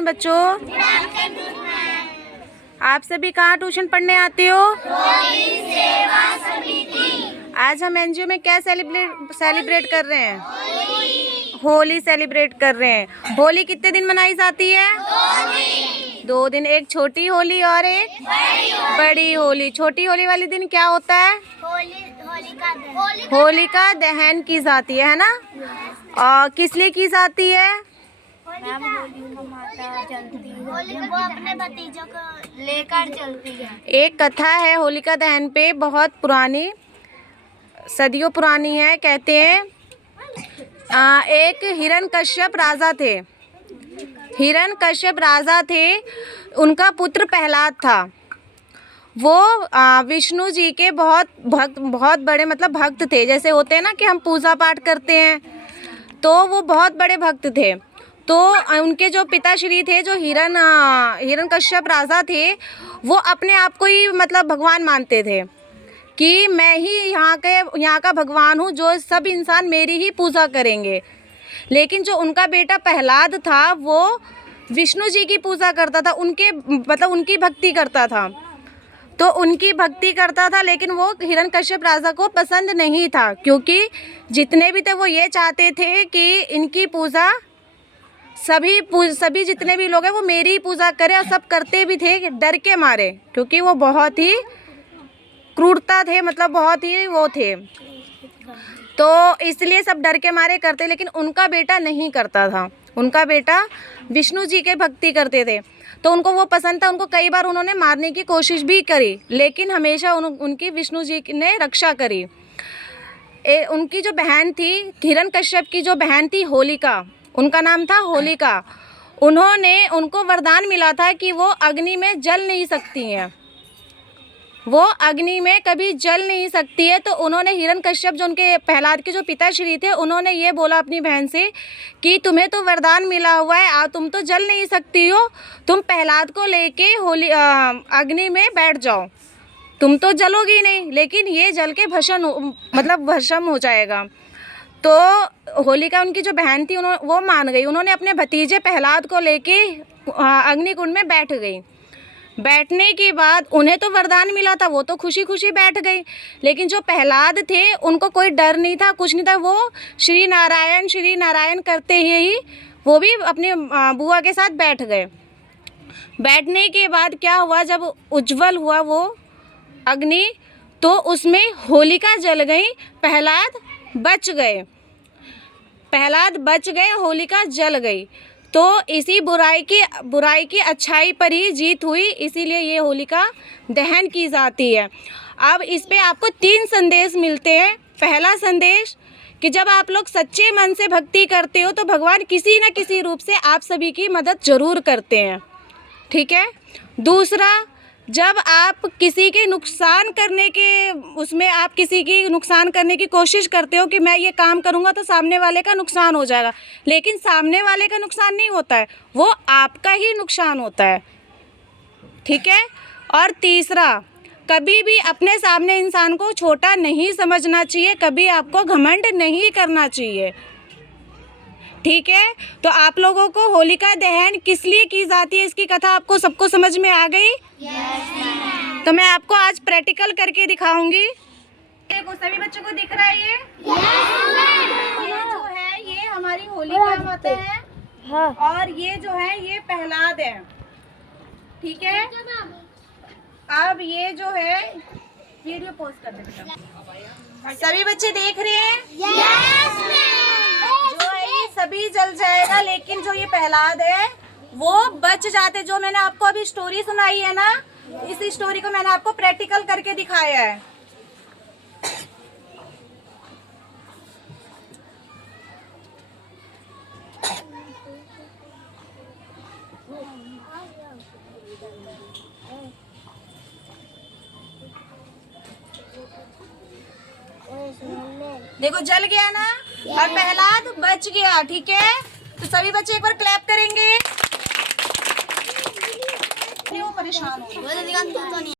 Afternoon बच्चों। आप सभी कहाँ ट्यूशन पढ़ने आते हो? आज हम एनजीओ में क्या सेलिब्रेट कर रहे हैं? होली सेलिब्रेट कर रहे हैं। होली कितने दिन मनाई जाती है? 2 दिन। एक छोटी होली और एक बड़ी होली। छोटी होली वाले दिन क्या होता है? होलिका दहन की जाती है ना? और किस लिए की जाती है? वो अपने भतीजों को लेकर चलती है। एक कथा है होलिका दहन पे, बहुत पुरानी, सदियों पुरानी है। कहते हैं एक हिरण्यकश्यप राजा थे। हिरण्यकश्यप राजा थे, उनका पुत्र प्रहलाद था। वो विष्णु जी के बहुत बड़े मतलब भक्त थे। जैसे होते हैं ना कि हम पूजा पाठ करते हैं, तो वो बहुत बड़े भक्त थे। तो उनके जो पिताश्री थे, जो हिरण्यकश्यप राजा थे, वो अपने आप को ही मतलब भगवान मानते थे कि मैं ही यहाँ का भगवान हूँ, जो सब इंसान मेरी ही पूजा करेंगे। लेकिन जो उनका बेटा प्रहलाद था, वो विष्णु जी की पूजा करता था, उनकी भक्ति करता था। तो उनकी भक्ति करता था, लेकिन वो हिरण्यकश्यप राजा को पसंद नहीं था, क्योंकि जितने भी थे वो ये चाहते थे कि इनकी पूजा सभी जितने भी लोग हैं वो मेरी ही पूजा करें। और सब करते भी थे डर के मारे, क्योंकि वो बहुत ही क्रूरता थे, मतलब बहुत ही वो थे, तो इसलिए सब डर के मारे करते। लेकिन उनका बेटा नहीं करता था। उनका बेटा विष्णु जी के भक्ति करते थे, तो उनको वो पसंद था। उनको कई बार उन्होंने मारने की कोशिश भी करी, लेकिन हमेशा उनकी विष्णु जी ने रक्षा करी। उनकी जो बहन थी, हिरण्यकश्यप की जो बहन थी होलिका, उनका नाम था होलिका। उनको वरदान मिला था कि वो अग्नि में जल नहीं सकती हैं, वो अग्नि में कभी जल नहीं सकती है। तो उन्होंने हिरण्यकश्यप, जो उनके प्रहलाद के जो पिताश्री थे, उन्होंने ये बोला अपनी बहन से कि तुम्हें तो वरदान मिला हुआ है, तुम तो जल नहीं सकती हो, तुम प्रहलाद को लेके अग्नि में बैठ जाओ। तुम तो जलोगी नहीं, लेकिन ये जल के भस्म हो जाएगा। तो होलिका, उनकी जो बहन थी, वो मान गई। उन्होंने अपने भतीजे प्रहलाद को लेके अग्निकुंड में बैठ गई। बैठने के बाद उन्हें तो वरदान मिला था, वो तो खुशी खुशी बैठ गई। लेकिन जो प्रहलाद थे, उनको कोई डर नहीं था, कुछ नहीं था। वो श्री नारायण करते ही वो भी अपने बुआ के साथ बैठ गए। बैठने के बाद क्या हुआ, जब उज्जवल हुआ वो अग्नि, तो उसमें होलिका जल गई, प्रहलाद बच गए, होलिका जल गई। तो इसी बुराई की अच्छाई पर ही जीत हुई, इसीलिए ये होलिका दहन की जाती है। अब इस पे आपको 3 संदेश मिलते हैं। पहला संदेश कि जब आप लोग सच्चे मन से भक्ति करते हो, तो भगवान किसी न किसी रूप से आप सभी की मदद जरूर करते हैं, ठीक है। दूसरा, जब आप किसी के नुकसान करने की कोशिश करते हो कि मैं ये काम करूँगा तो सामने वाले का नुकसान हो जाएगा, लेकिन सामने वाले का नुकसान नहीं होता है, वो आपका ही नुकसान होता है, ठीक है। और तीसरा, कभी भी अपने सामने इंसान को छोटा नहीं समझना चाहिए, कभी आपको घमंड नहीं करना चाहिए, ठीक है। तो आप लोगों को होलिका दहन किस लिए की जाती है, इसकी कथा आपको सबको समझ में आ गई? yes, तो मैं आपको आज प्रैक्टिकल करके दिखाऊंगी। देखो, सभी बच्चों को दिख रहा है ये? yes, ये जो है, ये हमारी होलिका माता है। हाँ। और ये जो है, ये प्रहलाद है, ठीक है। अब ये जो है, वीडियो पोज कर देते। सभी बच्चे देख रहे हैं? yes, जो है ये सभी जल जाएगा, लेकिन जो ये प्रहलाद है वो बच जाते। जो मैंने आपको अभी स्टोरी सुनाई है ना, इस स्टोरी को मैंने आपको प्रैक्टिकल करके दिखाया है। देखो, जल गया ना, और प्रहलाद बच गया, ठीक है। तो सभी बच्चे एक बार क्लैप करेंगे। वो परेशान हो